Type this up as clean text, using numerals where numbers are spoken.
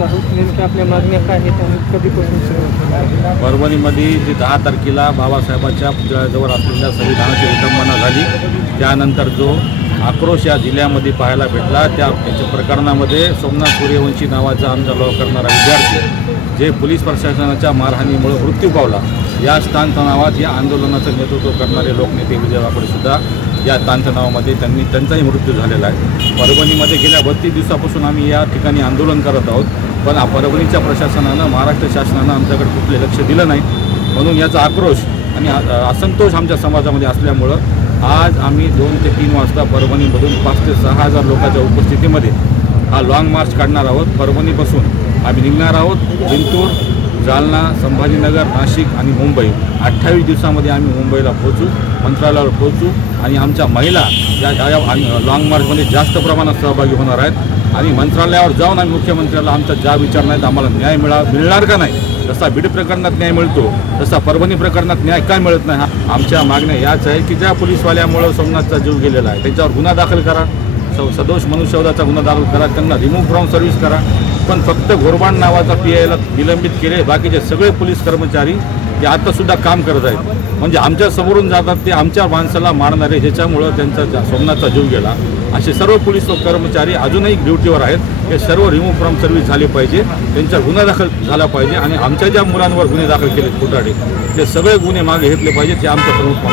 करत आहोत. नेमक्या आपल्या मागण्या काय आहेत आणि कधीपासून सुरू? परभणीमध्ये जी 10 तारखेला बाबासाहेबांच्या पुतळ्याजवळ असलेल्या संविधानाची विटंबना झाली, त्यानंतर जो आक्रोश या जिल्ह्यामध्ये पाहायला भेटला, त्या प्रकरणामध्ये सोमनाथ सूर्यवंशी नावाचा आमचा लॉ करणारा विद्यार्थी जे पोलीस प्रशासनाच्या मारहाणीमुळे मृत्यू पावला, या ताणतणावात या आंदोलनाचं नेतृत्व करणारे लोकनेते विजय वाकड सुद्धा या ताणतणावामध्ये त्यांचाही मृत्यू झालेला आहे. परभणीमध्ये गेल्या 32 दिवसापासून आम्ही या ठिकाणी आंदोलन करत आहोत, पण परभणीच्या प्रशासनानं, महाराष्ट्र शासनानं आमच्याकडे कुठले लक्ष दिलं नाही. म्हणून याचा आक्रोश आणि असंतोष आमच्या समाजामध्ये असल्यामुळं आज आम्ही 2 ते 3 वाजता परभणीमधून 5 ते 6 हजार लोकांच्या उपस्थितीमध्ये हा लॉंग मार्च काढणार आहोत. परभणीपासून आम्ही निघणार आहोत. जिंतूर, जालना, संभाजीनगर, नाशिक आणि मुंबई 28 दिवसामध्ये आम्ही मुंबईला पोहोचू, मंत्रालयावर पोहोचू आणि आमच्या महिला या लॉंग मार्चमध्ये जास्त प्रमाणात सहभागी होणार आहेत. आणि मंत्रालयावर जाऊन आम्ही मुख्यमंत्र्याला आमचा ज्या विचार नाही, आम्हाला न्याय मिळणार का नाही, जसा बीड प्रकरणात न्याय मिळतो तसा परभणी प्रकरणात न्याय काय मिळत नाही, आमच्या मागण्या याच आहे की ज्या पोलीसवाल्यामुळं सोमनाथचा जीव गेलेला आहे त्यांच्यावर गुन्हा दाखल करा, सदोष मनुष्यवधाचा गुन्हा दाखल करा, त्यांना रिमूव्ह फ्रॉम सर्व्हिस करा. पण फक्त घोरबाण नावाचा PIला निलंबित केले, बाकीचे सगळे पोलीस कर्मचारी ते आतासुद्धा काम करत आहेत. म्हणजे आमच्या समोरून जातात ते आमच्या माणसाला मारणारे, ज्याच्यामुळं त्यांचा सोमनाथचा जीव गेला, असे सर्व पोलीस कर्मचारी अजूनही ड्युटीवर आहेत. हे सर्व रिमूव्ह फ्रॉम सर्व्हिस झाले पाहिजे, त्यांचा गुन्हा दाखल झाला पाहिजे आणि आमच्या ज्या मुलांवर गुन्हे दाखल केलेत खोटाडे, ते सगळे गुन्हे मागे घेतले पाहिजे. ते आमच्या प्रमुख